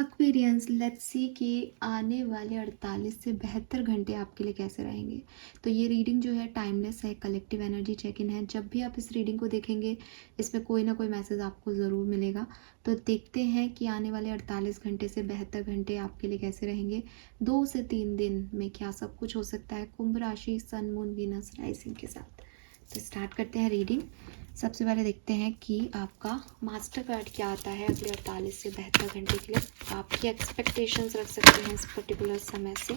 Aquarians, let's see कि आने वाले 48 से 72 घंटे आपके लिए कैसे रहेंगे। तो ये रीडिंग जो है टाइमलेस है, कलेक्टिव एनर्जी चेक इन है। जब भी आप इस रीडिंग को देखेंगे इसमें कोई ना कोई मैसेज आपको ज़रूर मिलेगा। तो देखते हैं कि आने वाले 48 घंटे से 72 घंटे आपके लिए कैसे रहेंगे। 2 से 3 दिन में क्या सब कुछ हो सकता है कुंभ राशि, सन, मून, वीनस राइजिंग के साथ। तो स्टार्ट करते हैं रीडिंग। सबसे पहले देखते हैं कि आपका मास्टर कार्ड क्या आता है अगले 48 से 72 घंटे के लिए। आपकी एक्सपेक्टेशंस रख सकते हैं इस पर्टिकुलर समय से।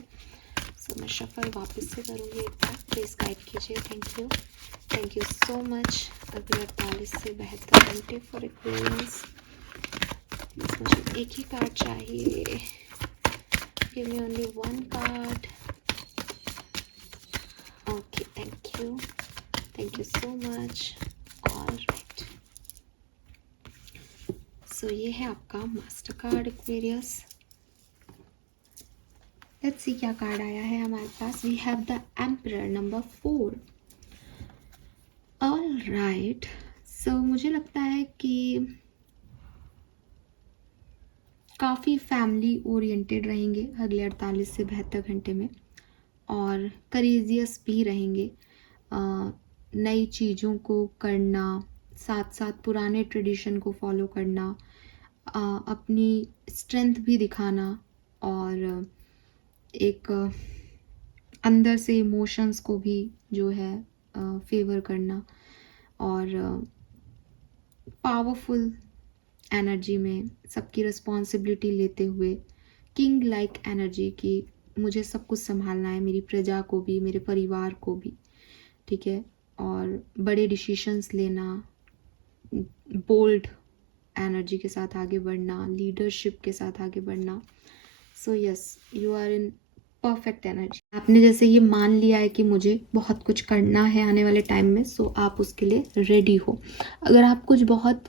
सो मैं शफल वापस से करूँगी एक बार, प्लीज़ गाइड कीजिए। Thank you so much. अगले 48 से 72 घंटे फॉर एक्वेरियंस। प्लीज़ मुझे एक ही कार्ड चाहिए। Give me only one card. Okay, thank you so much. Alright, so ये है आपका master card Aquarius. Let's see क्या कार्ड आया है हमारे पास। We have the emperor number 4। ऑलराइट, सो मुझे लगता है कि काफ़ी फैमिली ओरिएंटेड रहेंगे अगले 48 से 72 घंटे में, और करेजियस भी रहेंगे। नई चीज़ों को करना, साथ साथ पुराने ट्रेडिशन को फॉलो करना, अपनी स्ट्रेंथ भी दिखाना, और एक अंदर से इमोशंस को भी जो है फेवर करना, और पावरफुल एनर्जी में सबकी रिस्पॉन्सिबिलिटी लेते हुए किंग लाइक एनर्जी की, मुझे सब कुछ संभालना है, मेरी प्रजा को भी, मेरे परिवार को भी, ठीक है। और बड़े डिसीशंस लेना, बोल्ड एनर्जी के साथ आगे बढ़ना, लीडरशिप के साथ आगे बढ़ना। So yes, you are in perfect energy. आपने जैसे ये मान लिया है कि मुझे बहुत कुछ करना है आने वाले टाइम में, सो आप उसके लिए रेडी हो। अगर आप कुछ बहुत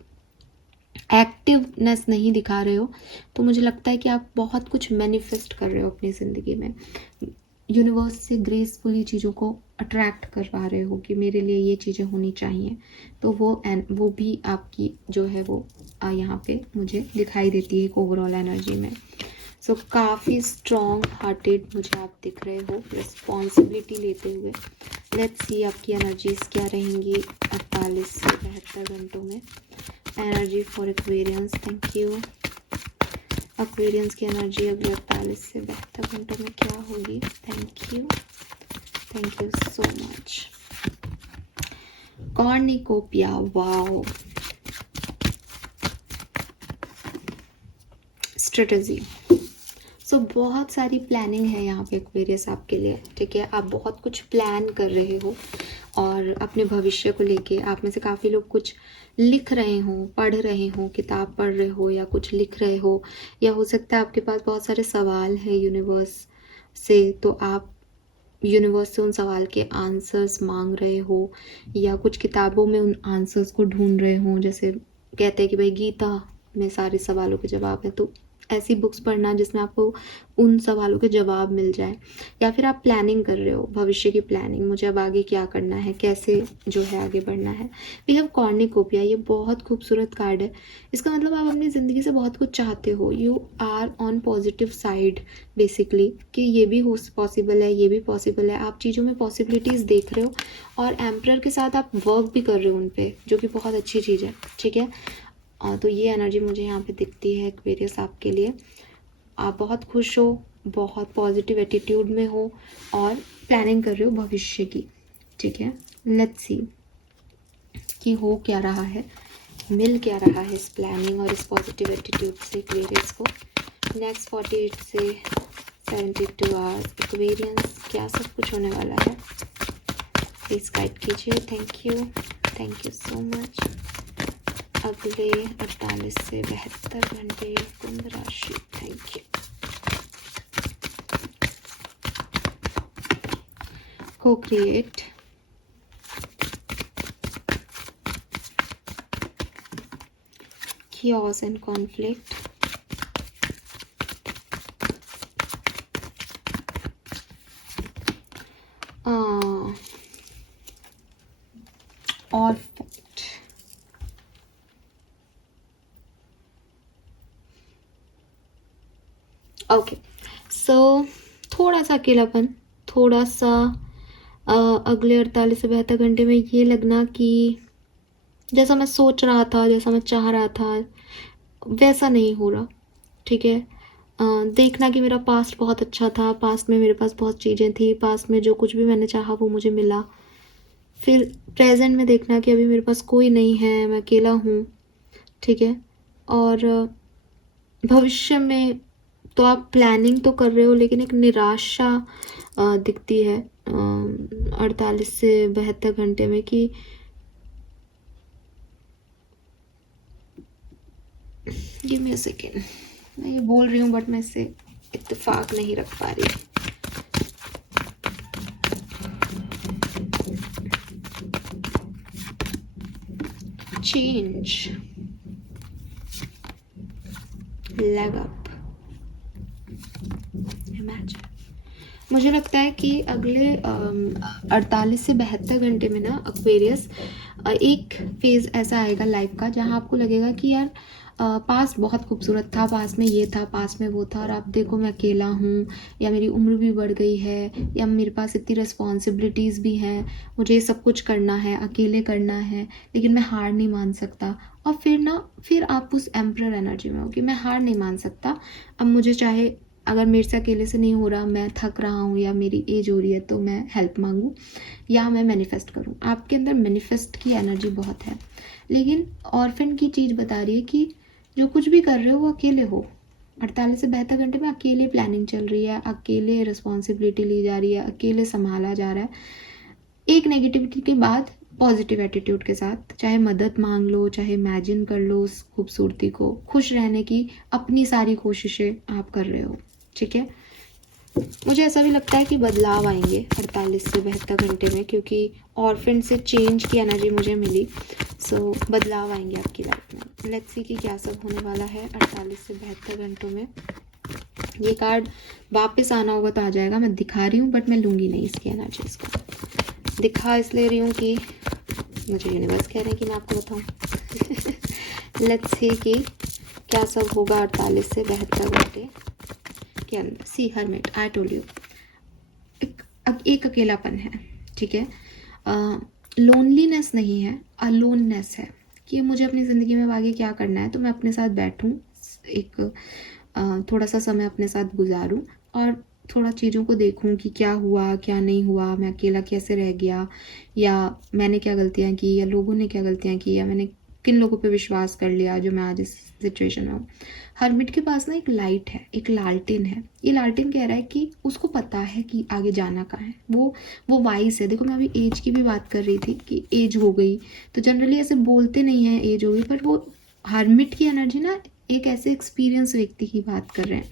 एक्टिवनेस नहीं दिखा रहे हो तो मुझे लगता है कि आप बहुत कुछ मैनिफेस्ट कर रहे हो अपनी ज़िंदगी में। यूनिवर्स से ग्रेसफुली चीज़ों को अट्रैक्ट करवा रहे हो कि मेरे लिए ये चीज़ें होनी चाहिए। तो वो भी आपकी जो है वो यहाँ पे मुझे दिखाई देती है एक ओवरऑल एनर्जी में। सो काफ़ी स्ट्रॉन्ग हार्टेड मुझे आप दिख रहे हो, रिस्पॉन्सिबिलिटी लेते हुए। लेट्स सी आपकी एनर्जीज क्या रहेंगी 48 से 72 घंटों में। Energy for Aquarians, thank you. Aquarians की एनर्जी अगले 48 से 72 घंटों में क्या होगी? Thank you so much. Cornucopia, wow. Strategy, so बहुत सारी प्लानिंग है यहाँ पे एक्वेरियस आपके लिए, ठीक है। आप बहुत कुछ प्लान कर रहे हो, और अपने भविष्य को लेके आप में से काफ़ी लोग कुछ लिख रहे हो, पढ़ रहे हो, किताब पढ़ रहे हो, या कुछ लिख रहे हो, या हो सकता है आपके पास बहुत सारे सवाल हैं यूनिवर्स से, तो आप यूनिवर्स से उन सवाल के आंसर्स मांग रहे हो, या कुछ किताबों में उन आंसर्स को ढूंढ रहे हो। जैसे कहते हैं कि भाई गीता में सारे सवालों के जवाब है, तो ऐसी बुक्स पढ़ना जिसमें आपको उन सवालों के जवाब मिल जाए। या फिर आप प्लानिंग कर रहे हो, भविष्य की प्लानिंग, मुझे अब आगे क्या करना है, कैसे जो है आगे बढ़ना है। वी हैव कॉर्निकोपिया, ये बहुत खूबसूरत कार्ड है। इसका मतलब आप अपनी ज़िंदगी से बहुत कुछ चाहते हो, you are on positive side basically, कि ये भी हो पॉसिबल है, ये भी पॉसिबल है। आप चीज़ों में पॉसिबिलिटीज़ देख रहे हो, और एम्परर के साथ आप वर्क भी कर रहे हो उन पर, जो कि बहुत अच्छी चीज़ है, ठीक है। तो ये एनर्जी मुझे यहाँ पे दिखती है एक्वेरियस आपके लिए। आप बहुत खुश हो, बहुत पॉजिटिव एटीट्यूड में हो, और प्लानिंग कर रहे हो भविष्य की, ठीक है। लेट्स सी कि हो क्या रहा है, मिल क्या रहा है इस प्लानिंग और इस पॉजिटिव एटीट्यूड से एक्वेरियस को। नेक्स्ट 48 से 72 आवर्स एक्वेरियंस, क्या सब कुछ होने वाला है, प्लीज़ गाइड कीजिए। Thank you so much. अगले 48 से 72 घंटे कुंभ राशि, thank you. Co-create, chaos and conflict, और ओके, सो थोड़ा सा अकेलापन, थोड़ा सा अगले 48 से 72 घंटे में ये लगना कि जैसा मैं सोच रहा था, जैसा मैं चाह रहा था, वैसा नहीं हो रहा। ठीक है, देखना कि मेरा पास्ट बहुत अच्छा था, पास्ट में मेरे पास बहुत चीज़ें थी, पास्ट में जो कुछ भी मैंने चाहा वो मुझे मिला। फिर प्रेजेंट में देखना कि अभी मेरे पास कोई नहीं है, मैं अकेला हूँ। ठीक है, और भविष्य में तो आप प्लानिंग तो कर रहे हो, लेकिन एक निराशा दिखती है 48 से 72 घंटे में कि गिव मी अ सेकेंड, मैं ये बोल रही हूँ बट मैं इससे इत्तेफाक नहीं रख पा रही। Change, leg up, imagine. मुझे लगता है कि अगले 48 से 72 घंटे में ना एक्वेरियस एक फेज़ ऐसा आएगा लाइफ का जहाँ आपको लगेगा कि यार पास बहुत खूबसूरत था, पास में ये था, पास में वो था, और अब देखो मैं अकेला हूँ, या मेरी उम्र भी बढ़ गई है, या मेरे पास इतनी रिस्पॉन्सिबिलिटीज़ भी हैं, मुझे सब कुछ करना है, अकेले करना है, लेकिन मैं हार नहीं मान सकता। और फिर आप उस एम्परर एनर्जी में हो कि मैं हार नहीं मान सकता, अब मुझे चाहे अगर मेरे से अकेले से नहीं हो रहा, मैं थक रहा हूँ या मेरी एज हो रही है, तो मैं हेल्प मांगूँ या मैं मैनिफेस्ट करूँ। आपके अंदर मैनिफेस्ट की एनर्जी बहुत है, लेकिन ऑर्फन की चीज़ बता रही है कि जो कुछ भी कर रहे हो वो अकेले हो। 48 से 72 घंटे में अकेले प्लानिंग चल रही है, अकेले रिस्पॉन्सिबिलिटी ली जा रही है, अकेले संभाला जा रहा है। एक नेगेटिविटी के बाद पॉजिटिव एटीट्यूड के साथ, चाहे मदद मांग लो, चाहे इमेजिन कर लो उस खूबसूरती को, खुश रहने की अपनी सारी कोशिशें आप कर रहे हो। ठीक है, मुझे ऐसा भी लगता है कि बदलाव आएंगे 48 से 72 घंटे में, क्योंकि ऑर्फन से चेंज की एनर्जी मुझे मिली। सो बदलाव आएंगे आपकी लाइफ में। लेट्स सी कि क्या सब होने वाला है 48 से 72 घंटों में। ये कार्ड वापस आना होगा तो आ जाएगा, मैं दिखा रही हूँ बट मैं लूँगी नहीं इसकी एनर्जीज को। दिखा इसलिए रही हूँ कि मुझे यूनिवर्स कह रहे हैं कि मैं आपको बताऊँ। लेट्स सी कि क्या सब होगा 48 से 72 घंटे के अंदर। सी हरमिट, आई टोल्ड यू, एक अकेलापन है। ठीक है, लोनलीनेस नहीं है, अलोननेस है कि मुझे अपनी ज़िंदगी में आगे क्या करना है, तो मैं अपने साथ बैठूं, एक थोड़ा सा समय अपने साथ गुजारूं और थोड़ा चीज़ों को देखूं कि क्या हुआ क्या नहीं हुआ, मैं अकेला कैसे रह गया, या मैंने क्या गलतियां की, या लोगों ने क्या गलतियां की, या मैंने किन लोगों पे विश्वास कर लिया जो मैं आज इस सिचुएशन में हूँ। हरमिट के पास ना एक लाइट है, एक लालटेन है। ये लालटेन कह रहा है कि उसको पता है कि आगे जाना कहाँ है। वो वाइस है। देखो, मैं अभी एज की भी बात कर रही थी कि एज हो गई, तो जनरली ऐसे बोलते नहीं हैं एज हो गई, पर वो हरमिट की एनर्जी ना एक ऐसे एक्सपीरियंस व्यक्ति की बात कर रहे हैं।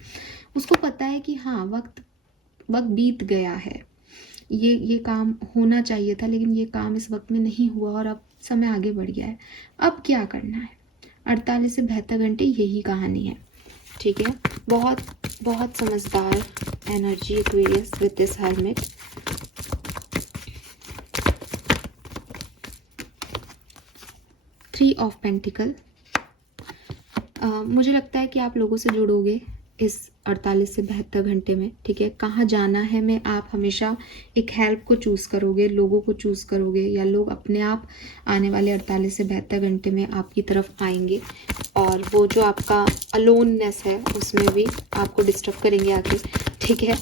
उसको पता है कि हाँ, वक्त बीत गया है, ये काम होना चाहिए था, लेकिन ये काम इस वक्त में नहीं हुआ और अब समय आगे बढ़ गया है, अब क्या करना है। 48 से 72 घंटे यही कहानी है। ठीक है, बहुत बहुत समझदार energy Aquarius with this hermit. Three of pentacle, मुझे लगता है कि आप लोगों से जुड़ोगे इस 48 से 72 घंटे में। ठीक है, कहाँ जाना है में आप हमेशा एक हेल्प को चूज़ करोगे, लोगों को चूज़ करोगे, या लोग अपने आप आने वाले 48 से 72 घंटे में आपकी तरफ आएंगे, और वो जो आपका अलोननेस है उसमें भी आपको डिस्टर्ब करेंगे आके। ठीक है,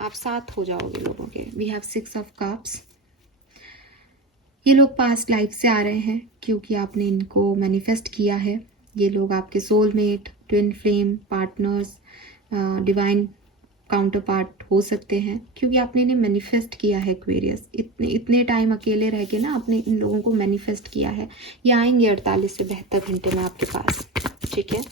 आप साथ हो जाओगे लोगों के। We have 6 of cups. ये लोग पास्ट लाइफ से आ रहे हैं क्योंकि आपने इनको मैनिफेस्ट किया है। ये लोग आपके soulmate, twin flame, partners, divine counter part हो सकते हैं, क्योंकि आपने इन्हें मैनिफेस्ट किया है एक्वेरियस। इतने टाइम अकेले रह के ना आपने इन लोगों को मैनिफेस्ट किया है। ये आएंगे 48 से 72 घंटे में आपके पास। ठीक है,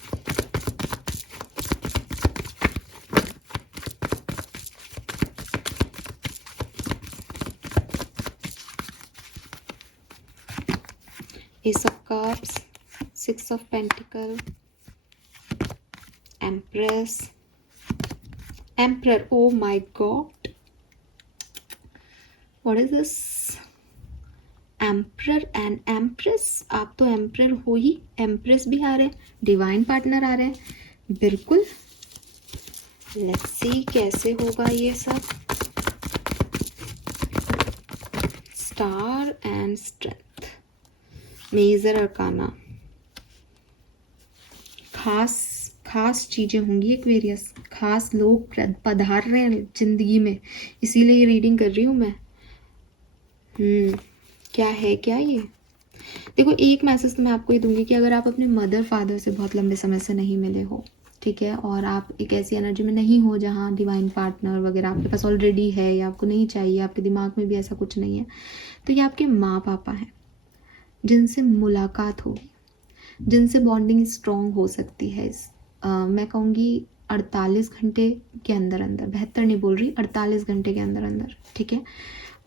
S of cups, 6 of pentacle, empress, emperor. Oh my God, what is this? Emperor and empress. आप तो एम्परर हो ही, एम्प्रेस भी आ रहे हैं, डिवाइन पार्टनर आ रहे हैं। बिल्कुल, लेट्स सी कैसे होगा ये सब। Star and strength, major arcana. खास चीजें होंगी एक्वेरियस, खास लोग पधार रहे हैं जिंदगी में, इसीलिए ये रीडिंग कर रही हूँ मैं। क्या है क्या ये? देखो, एक मैसेज तो मैं आपको ये दूंगी कि अगर आप अपने मदर फादर से बहुत लंबे समय से नहीं मिले हो, ठीक है, और आप एक ऐसी एनर्जी में नहीं हो जहाँ डिवाइन पार्टनर वगैरह आपके पास ऑलरेडी है या आपको नहीं चाहिए, आपके दिमाग में भी ऐसा कुछ नहीं है, तो ये आपके माँ पापा हैं जिनसे मुलाकात होगी, जिनसे बॉन्डिंग स्ट्रॉन्ग हो सकती है। मैं कहूँगी 48 घंटे के अंदर अंदर, 72 नहीं बोल रही, 48 घंटे के अंदर अंदर, ठीक है।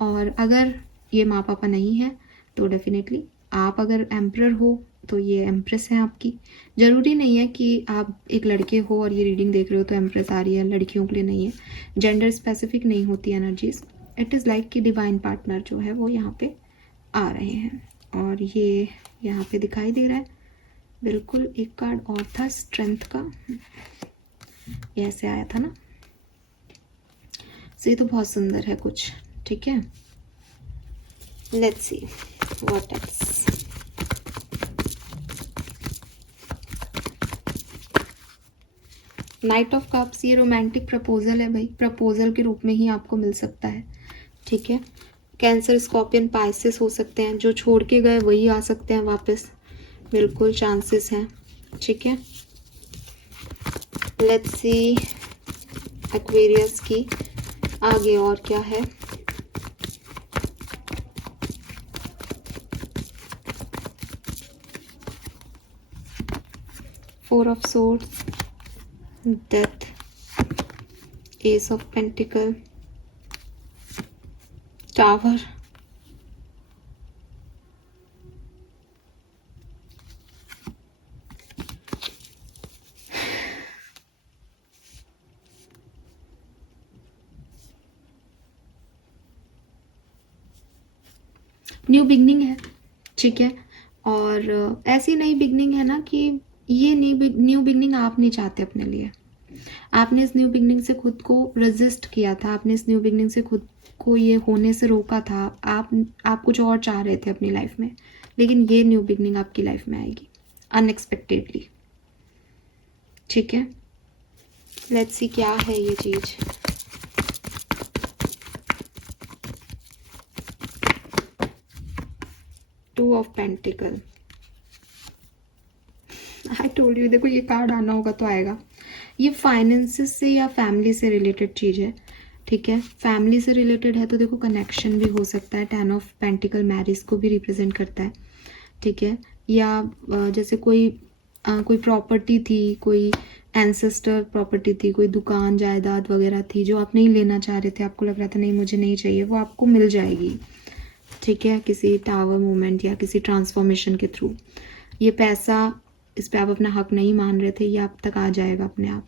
और अगर ये माँ पापा नहीं है तो डेफिनेटली आप अगर एम्परर हो तो ये एम्प्रेस है आपकी। ज़रूरी नहीं है कि आप एक लड़के हो और ये रीडिंग देख रहे हो तो एम्प्रेस आ रही है, लड़कियों के लिए नहीं है, जेंडर स्पेसिफिक नहीं होती एनर्जीज। इट इज़ लाइक कि डिवाइन पार्टनर जो है वो यहाँ पे आ रहे हैं। और ये यहाँ पे दिखाई दे रहा है, बिल्कुल एक कार्ड और था स्ट्रेंथ का, ये ऐसे आया था ना। ये तो बहुत सुंदर है कुछ, ठीक है। Let's see what else. Night of cups, ये रोमांटिक प्रपोजल है भाई, प्रपोजल के रूप में ही आपको मिल सकता है, ठीक है। कैंसर, स्कॉर्पियन, पाइसेस हो सकते हैं, जो छोड़ के गए वही आ सकते हैं वापस, बिल्कुल चांसेस हैं, ठीक है। लेट्स सी एक्वेरियस की आगे और क्या है। Four of swords, death, S of pentacle, tower, new beginning है, ठीक है। और ऐसी नई बिगनिंग है ना कि ये न्यू बिगनिंग आप नहीं चाहते अपने लिए। आपने इस न्यू बिगनिंग से खुद को रेजिस्ट किया था, आपने इस न्यू बिगनिंग से खुद को ये होने से रोका था। आप कुछ और चाह रहे थे अपनी लाइफ में, लेकिन ये न्यू बिगनिंग आपकी लाइफ में आएगी अनएक्सपेक्टेडली, ठीक है। लेट्स सी क्या है ये चीज। Two of pentacle, I told you, देखो ये कार्ड आना होगा तो आएगा। ये फाइनेंसेस से या फैमिली से रिलेटेड चीज है, ठीक है। फैमिली से रिलेटेड है तो देखो कनेक्शन भी हो सकता है। 10 ऑफ पेंटिकल मैरिज को भी रिप्रेजेंट करता है, ठीक है। या जैसे कोई प्रॉपर्टी थी, कोई एंसेस्टर प्रॉपर्टी थी, कोई दुकान जायदाद वगैरह थी जो आप नहीं लेना चाह रहे थे, आपको लग रहा था नहीं मुझे नहीं चाहिए, वो आपको मिल जाएगी, ठीक है, किसी टावर मूवमेंट या किसी ट्रांसफॉर्मेशन के थ्रू। ये पैसा, इस पे आप अपना हक नहीं मान रहे थे, ये आप तक आ जाएगा अपने आप।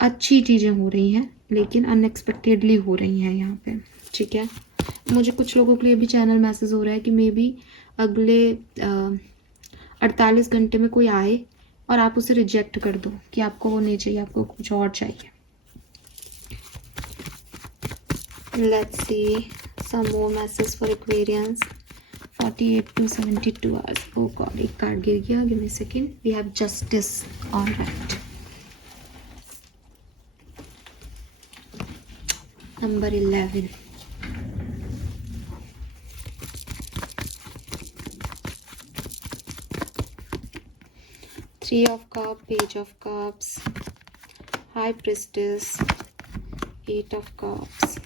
अच्छी चीज़ें हो रही हैं लेकिन अनएक्सपेक्टेडली हो रही हैं यहाँ पे, ठीक है। मुझे कुछ लोगों के लिए भी चैनल मैसेज हो रहा है कि मे बी अगले 48 घंटे में कोई आए और आप उसे रिजेक्ट कर दो कि आपको वो नहीं चाहिए, आपको कुछ और चाहिए। Let's see some more messages for Aquarians. 48 to 72 hours. Oh God, एक कार्ड गिर गया. Give me a second. We have Justice. All right. Number 11. Three of Cups, Page of Cups, High Priestess, Eight of Cups.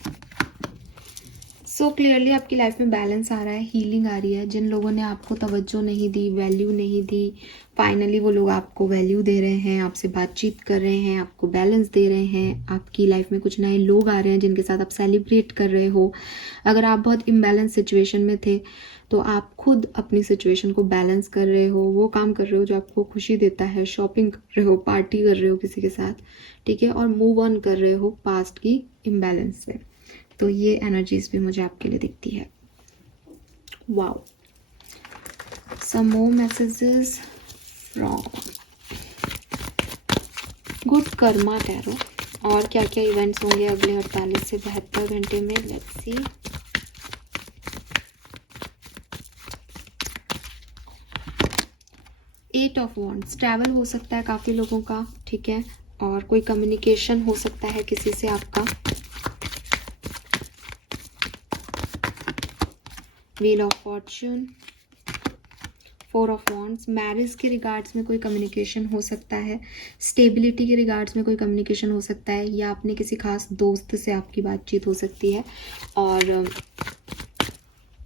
So clearly आपकी life में balance आ रहा है, healing आ रही है। जिन लोगों ने आपको तवज्जो नहीं दी, वैल्यू नहीं दी, फाइनली वो लोग आपको वैल्यू दे रहे हैं, आपसे बातचीत कर रहे हैं, आपको बैलेंस दे रहे हैं। आपकी लाइफ में कुछ नए लोग आ रहे हैं जिनके साथ आप सेलिब्रेट कर रहे हो। अगर आप बहुत इम्बैलेंस सिचुएशन में थे तो आप खुद अपनी सिचुएशन को बैलेंस कर रहे हो, वो काम कर रहे हो जो आपको खुशी देता है, शॉपिंग कर रहे हो, पार्टी कर रहे हो किसी के साथ, ठीक है, और मूव ऑन कर रहे हो पास्ट की इम्बैलेंस से। तो ये एनर्जीज भी मुझे आपके लिए दिखती है। Wow, some more messages from Good Karma Tarot. और क्या क्या इवेंट्स होंगे अगले 48 से 72 घंटे में, let's see. Eight of wands, travel हो सकता है काफ़ी लोगों का, ठीक है, और कोई कम्युनिकेशन हो सकता है किसी से आपका। Wheel of Fortune, four of wands, marriage के रिगार्ड्स में कोई कम्युनिकेशन हो सकता है, स्टेबिलिटी के रिगार्ड्स में कोई कम्युनिकेशन हो सकता है, या अपने किसी खास दोस्त से आपकी बातचीत हो सकती है, और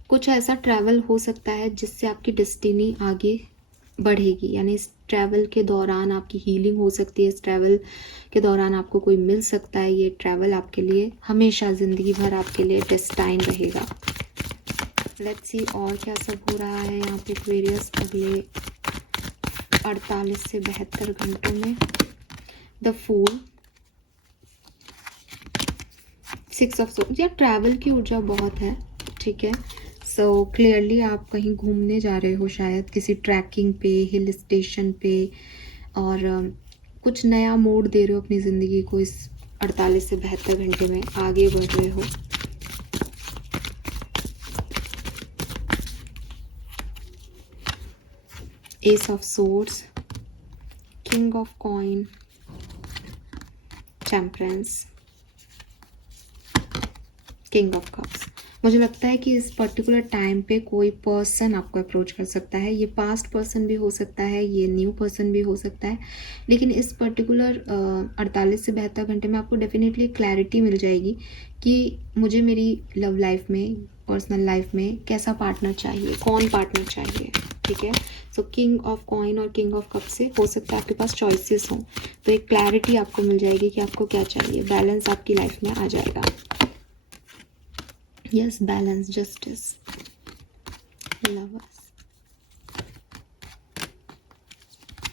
कुछ ऐसा ट्रैवल हो सकता है जिससे आपकी डेस्टिनी आगे बढ़ेगी, यानी इस ट्रैवल के दौरान आपकी हीलिंग हो सकती है, इस ट्रैवल के दौरान आपको कोई मिल सकता है। ये ट्रैवल आपके लिए हमेशा ज़िंदगी भर आपके लिए डेस्टाइन रहेगा। लेट्स सी और क्या सब हो रहा है यहाँ पे एक्वेरियस अगले 48 से 72 घंटों में। The fool, six of swords, या ट्रैवल की ऊर्जा बहुत है, ठीक है। सो क्लियरली आप कहीं घूमने जा रहे हो, शायद किसी ट्रैकिंग पे, हिल स्टेशन पे, और कुछ नया मोड़ दे रहे हो अपनी ज़िंदगी को, इस 48 से 72 घंटे में आगे बढ़ रहे हो। S of swords, king of coin, temperance, king of cups. मुझे लगता है कि इस पर्टिकुलर टाइम पे कोई पर्सन आपको अप्रोच कर सकता है। ये पास्ट पर्सन भी हो सकता है, ये न्यू पर्सन भी हो सकता है, लेकिन इस पर्टिकुलर 48 से 72 घंटे में आपको डेफिनेटली क्लैरिटी मिल जाएगी कि मुझे मेरी लव लाइफ में, पर्सनल लाइफ में कैसा पार्टनर चाहिए, कौन पार्टनर चाहिए, ठीक है। सो किंग ऑफ कॉइन और किंग ऑफ कप से हो सकता है आपके पास चॉइसेस हों, तो एक क्लैरिटी आपको मिल जाएगी कि आपको क्या चाहिए, बैलेंस आपकी लाइफ में आ जाएगा। Yes, balance, justice, lovers।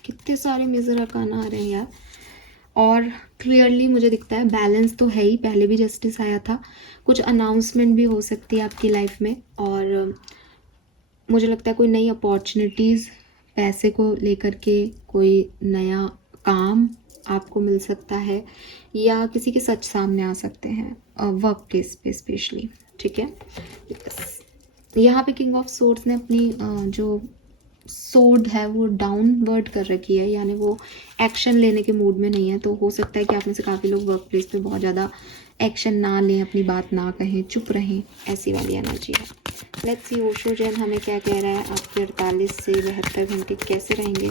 कितने सारे मेजर अरकाना आ रहे हैं यार, और क्लियरली मुझे दिखता है बैलेंस तो है ही, पहले भी जस्टिस आया था। कुछ अनाउंसमेंट भी हो सकती है आपकी लाइफ में, और मुझे लगता है कोई नई अपॉर्चुनिटीज़, पैसे को लेकर के कोई नया काम आपको मिल सकता है, या किसी के सच सामने आ सकते हैं वर्क प्लेस पे स्पेशली, ठीक है। यहाँ पे किंग ऑफ सोर्ड्स ने अपनी जो सोर्ड है वो डाउनवर्ड कर रखी है, यानी वो एक्शन लेने के मूड में नहीं है। तो हो सकता है कि आप में से काफ़ी लोग वर्क प्लेस पे बहुत ज़्यादा एक्शन ना लें, अपनी बात ना कहें, चुप रहें, ऐसी वाली एनर्जी है। लेट्स सी ओशो जैन हमें क्या कह रहा है, आपके 48 से 72 घंटे कैसे रहेंगे।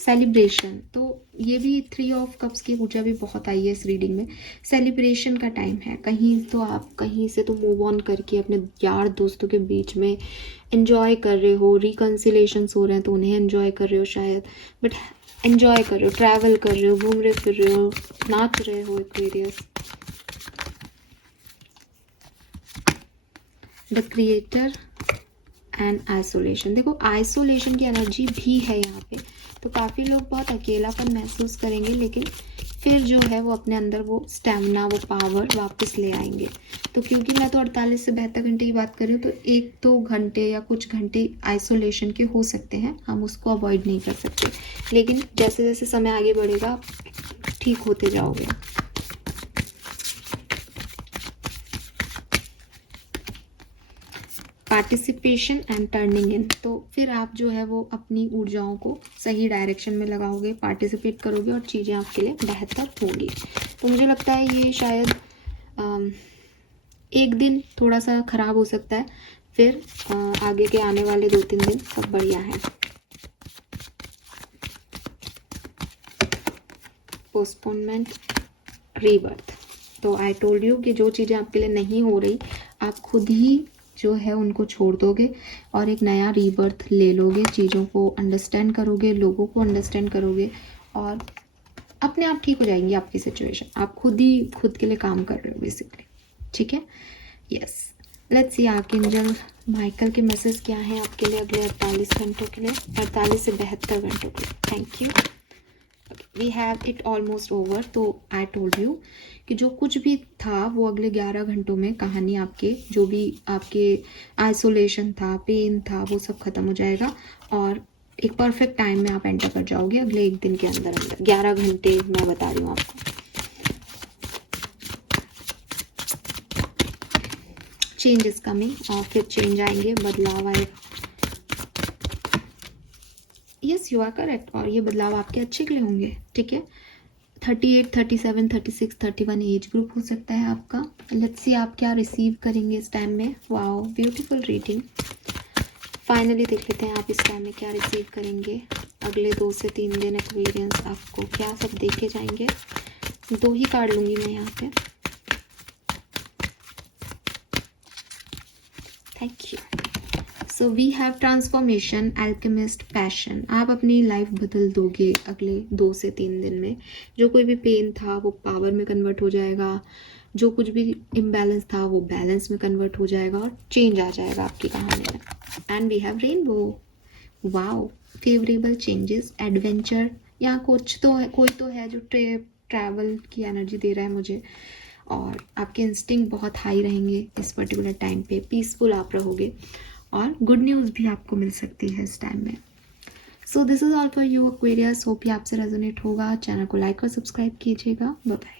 सेलिब्रेशन, तो ये भी 3 ऑफ कप्स की ऊर्जा भी बहुत आई है इस रीडिंग में। सेलिब्रेशन का टाइम है, कहीं तो आप कहीं से तो मूव ऑन करके अपने यार दोस्तों के बीच में एंजॉय कर रहे हो, रिकन्सिलेशंस हो रहे हैं तो उन्हें एंजॉय कर रहे हो शायद, बट एंजॉय कर रहे हो, ट्रैवल कर रहे हो, घूम रहे फिर रहे हो, नाच रहे हो Aquarius. The creator and isolation, देखो आइसोलेशन की एनर्जी भी है यहाँ पे, तो काफ़ी लोग बहुत अकेलापन महसूस करेंगे, लेकिन फिर जो है वो अपने अंदर वो स्टैमिना, वो पावर वापस ले आएंगे। तो क्योंकि मैं तो 48 से 72 घंटे की बात कर रही हूँ, तो 1-2 घंटे या कुछ घंटे आइसोलेशन के हो सकते हैं, हम उसको अवॉइड नहीं कर सकते, लेकिन जैसे जैसे समय आगे बढ़ेगा ठीक होते जाओगे। पार्टिसिपेशन एंड टर्निंग इन, तो फिर आप जो है वो अपनी ऊर्जाओं को सही डायरेक्शन में लगाओगे, पार्टिसिपेट करोगे और चीज़ें आपके लिए बेहतर होंगी। तो मुझे लगता है ये शायद एक दिन थोड़ा सा ख़राब हो सकता है, फिर आगे के आने वाले 2-3 दिन सब बढ़िया है। पोस्टपोनमेंट, रीबर्थ, तो आई टोल्ड यू कि जो चीज़ें आपके लिए नहीं हो रही, आप खुद ही जो है उनको छोड़ दोगे और एक नया रीबर्थ ले लोगे, चीज़ों को अंडरस्टैंड करोगे, लोगों को अंडरस्टैंड करोगे, और अपने आप ठीक हो जाएंगी आपकी सिचुएशन। आप खुद ही खुद के लिए काम कर रहे हो बेसिकली, ठीक है। Yes, let's see archangel Michael के मैसेज क्या है आपके लिए अगले 48 घंटों के लिए, 48 से 72 घंटों के लिए। Thank you. We have it almost over. तो आई टोल्ड यू कि जो कुछ भी था वो अगले 11 घंटों में कहानी, आपके जो भी आपके आइसोलेशन था, पेन था, वो सब खत्म हो जाएगा, और एक परफेक्ट टाइम में आप एंटर कर जाओगे अगले एक दिन के अंदर अंदर, 11 घंटे मैं बता रही हूँ आपको। चेंज इज कमिंग, और फिर चेंज आएंगे, बदलाव आएगा। यस यू आर करेक्ट, और ये बदलाव आपके अच्छे के लिए होंगे, ठीक है। 38, 37, 36, 31 एज ग्रुप हो सकता है आपका। लेट्स सी आप क्या रिसीव करेंगे इस टाइम में। Wow, beautiful reading. फाइनली देख लेते हैं आप इस टाइम में क्या रिसीव करेंगे। अगले 2 से 3 दिन एक्सपीरियंस आपको क्या सब देखे जाएंगे। 2 ही कार्ड लूँगी मैं यहाँ पे। Thank you. So we have transformation, alchemist, passion. आप अपनी लाइफ बदल दोगे अगले 2 से 3 दिन में। जो कोई भी पेन था वो पावर में कन्वर्ट हो जाएगा, जो कुछ भी इम्बैलेंस था वो बैलेंस में कन्वर्ट हो जाएगा, और चेंज आ जाएगा आपकी कहानी में। And we have rainbow. Wow, favourable changes, adventure, या कुछ तो है, कोई तो है जो ट्रैवल की एनर्जी दे रहा है मुझे। और आपके इंस्टिंक्ट बहुत हाई रहेंगे इस पर्टिकुलर टाइम पे, पीसफुल आप रहोगे, और गुड न्यूज़ भी आपको मिल सकती है इस टाइम में। So this is all for you Aquarius. Hope ये आपसे रेजोनेट होगा। चैनल को लाइक और सब्सक्राइब कीजिएगा। Bye bye.